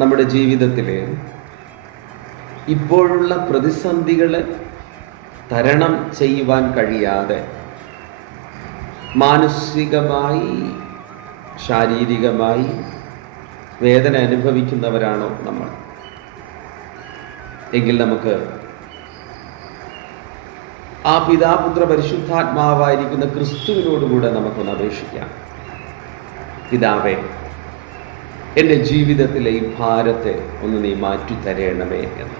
നമ്മുടെ ജീവിതത്തിൽ ഇപ്പോഴുള്ള പ്രതിസന്ധികൾ തരണം ചെയ്യുവാൻ കഴിയാതെ മാനസികമായി ശാരീരികമായി വേദന അനുഭവിക്കുന്നവരാണോ നമ്മൾ? എങ്കിൽ നമുക്ക് ആ പിതാപുത്ര പരിശുദ്ധാത്മാവായിരിക്കുന്ന ക്രിസ്തുവിനോടുകൂടെ നമുക്കൊന്ന് അപേക്ഷിക്കാം. പിതാവേ, എൻ്റെ ജീവിതത്തിലെ ഈ ഭാരത്തെ ഒന്ന് നീ മാറ്റിത്തരയണമേ എന്ന്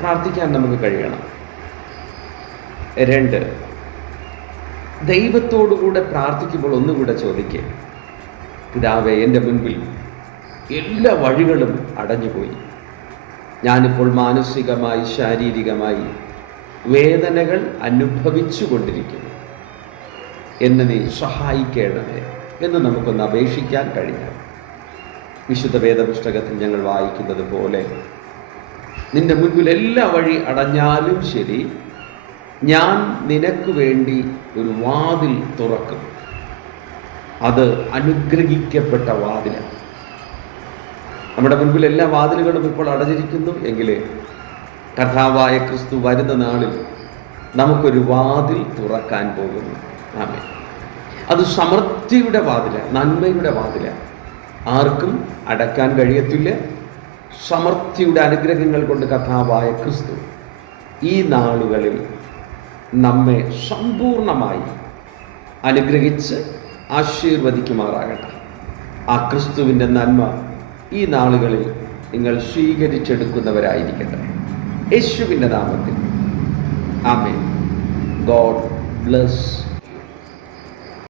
പ്രാർത്ഥിക്കാൻ നമുക്ക് കഴിയണം. 2, ദൈവത്തോടുകൂടെ പ്രാർത്ഥിക്കുമ്പോൾ ഒന്നുകൂടെ ചോദിക്കുക, പിതാവേ, എൻ്റെ മുൻപിൽ എല്ലാ വഴികളും അടഞ്ഞുപോയി. ഞാനിപ്പോൾ മാനസികമായി ശാരീരികമായി വേദനകൾ അനുഭവിച്ചു കൊണ്ടിരിക്കുന്നു. എന്നെ നീ സഹായിക്കണമേ എന്ന് നമുക്കൊന്ന് അപേക്ഷിക്കാൻ കഴിഞ്ഞാൽ, വിശുദ്ധ വേദപുസ്തകത്തിൽ ഞങ്ങൾ വായിക്കുന്നത് പോലെ, നിന്റെ മുൻപിൽ എല്ലാ വഴി അടഞ്ഞാലും ശരി, ഞാൻ നിനക്ക് വേണ്ടി ഒരു വാതിൽ തുറക്കും. അത് അനുഗ്രഹിക്കപ്പെട്ട വാതിലാണ്. നമ്മുടെ മുൻപിൽ എല്ലാ വാതിലുകളും ഇപ്പോൾ അടഞ്ഞിരിക്കുന്നു എങ്കിൽ കർത്താവായ ക്രിസ്തു വരുന്ന നാളിൽ നമുക്കൊരു വാതിൽ തുറക്കാൻ പോകുന്നു. ആമേൻ. അത് സമൃദ്ധിയുടെ വാതിലാണ്, നന്മയുടെ വാതിലാണ്. ആർക്കും അടക്കാൻ കഴിയത്തില്ല. സമൃദ്ധിയുടെ അനുഗ്രഹങ്ങൾ കൊണ്ട് കർത്താവായ ക്രിസ്തു ഈ നാളുകളിൽ നമ്മെ സമ്പൂർണമായി അനുഗ്രഹിച്ച് ആശീർവദിക്കുമാറാകട്ടെ. ആ ക്രിസ്തുവിൻ്റെ നന്മ ഈ നാളുകളിൽ നിങ്ങൾ സ്വീകരിച്ചെടുക്കുന്നവരായിരിക്കട്ടെ. യേശുവിൻ്റെ നാമത്തിൽ ആമേൻ. God bless.